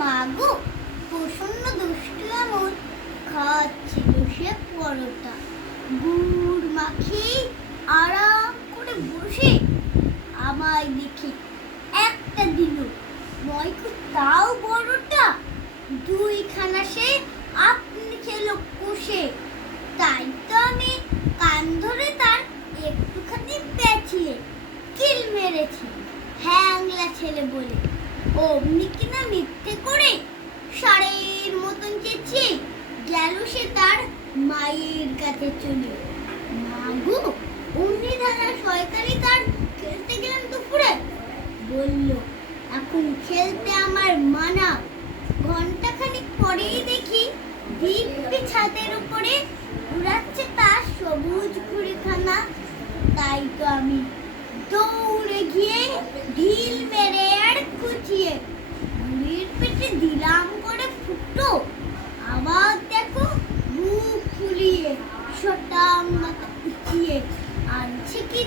মাগো প্রসন্ন দুষ্টু এমন খাচ্ছিল সে পরোটা গুড় মাখিয়ে আরাম করে বসে আমায় দেখে একটা দিল ময়কু তাও বড়টা দুইখানা সে আপনি খেলো কষে তাই তো আমি কান ধরে তার একটুখানি পেঁচিয়ে কিল মেরেছি হ্যাংলা ছেলে বলে অমনি কিনা মিথ্যে করে সারের মতন চেঁচিয়ে গেল সে তার মায়ের কাছে চলে মাগো অমনি দাদা শয়তানি তার খেলতে গেলাম দুপুরে বলল এখন খেলতে আমার মানা ঘন্টাখানিক পরেই দেখি দিব্যি ছাদের উপরে উড়াচ্ছে তার সবুজ ঘুড়িখানা তাই তো আমি দৌড়ে গিয়ে ঢিল মেরে আর কুচিয়ে ঘুড়ির পেটে দিলাম করে ফুটো আবার দেখো মুখ ফুলিয়ে শটাং মাথা উঠিয়ে আনছে কি